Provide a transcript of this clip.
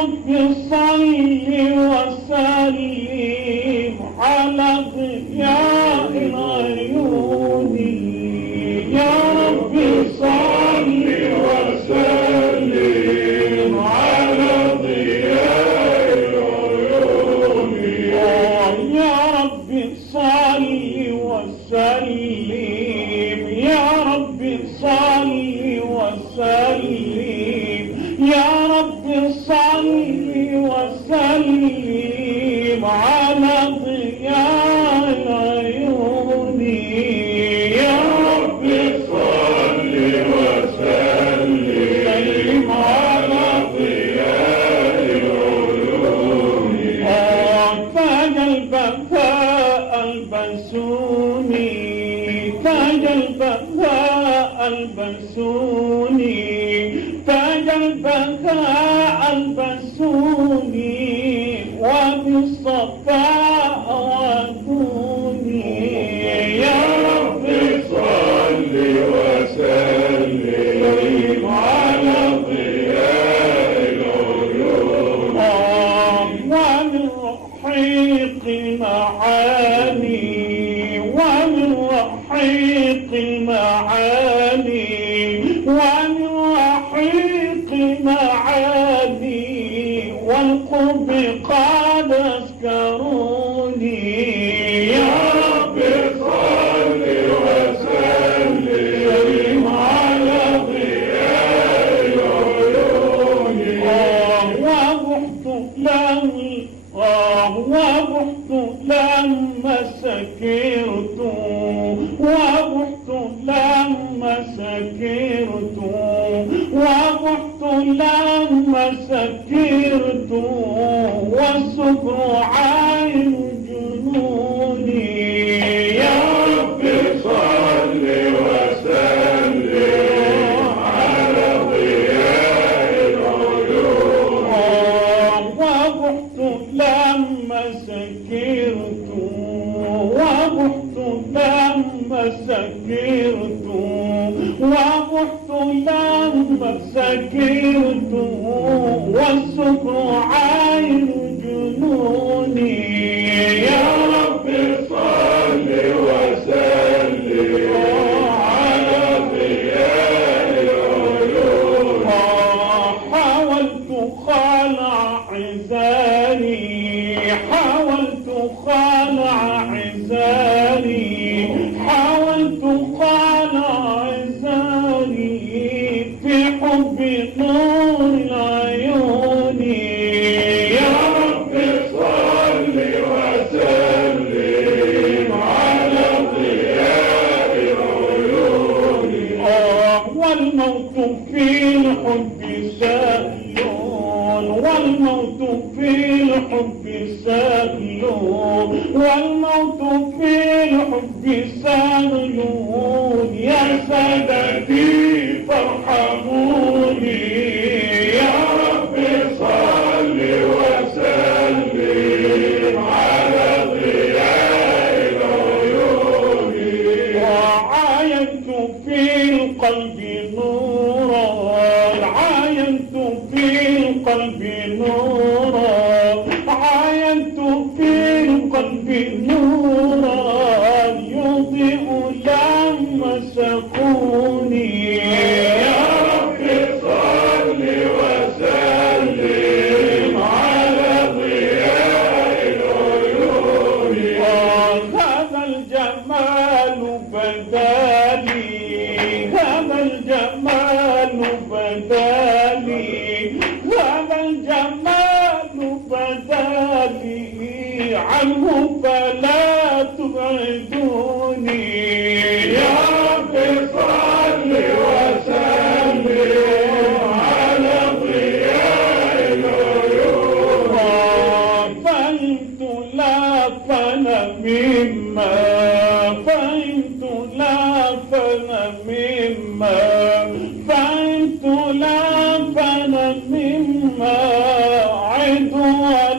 رب صل وسلم على ضياء العيون يا رب صل وسلم على ضياء العيون يا رب صل وسلم يا رب صل وسلم يا رب صل وسلم على ضياء العيون يا رب صل وسلم على ضياء العيون تاج البهاء البسوني تاج البهاء البسوني تاج البهاء البسوني وبالصفاء ودوني يا رب صل وسلم على ضياء العيون ومن رحيق المعاني ومن رحيق المعاني ومن رحيق المعاني والقرب قد أسكروني يا رب صل وسلم على ضياء العيون وبحت لما سكرت وبحت لما سكرت وبحت لما سكرت والسكر عين جنوني يا رب صل وسلم على ضياء العيون وبحت لما سكرت وبحت لما سكرت وبحت لما سكرت والسكر عين جنوني يا رب صل وسلم على ضياء العيون حاولت خلع عزالي حاولت خلع عزالي حاولت خلع عزالي في حب نور العيون يا رب صل وسلم على ضياء العيون والموت في الحب سهل والموت في الحب سهل والموت في الحب سهل يا سادتي فارحموني يا رب صل وسلم على ضياء العيون وعاينت في القلب نورا عاينت في القلب نورا عاينت في القلب نورا يضيء لما سكوني يا رب صل وسلم على ضياء العيون هذا الجمال بدالي هذا الجمال بدالي هذا الجمال بدالي عنه فلا تبعدوني يا رب صل وسلم على ضياء العيون فهمت لا فنا مما فهمت لا فنا مما فهمت لا فنا مما عدوى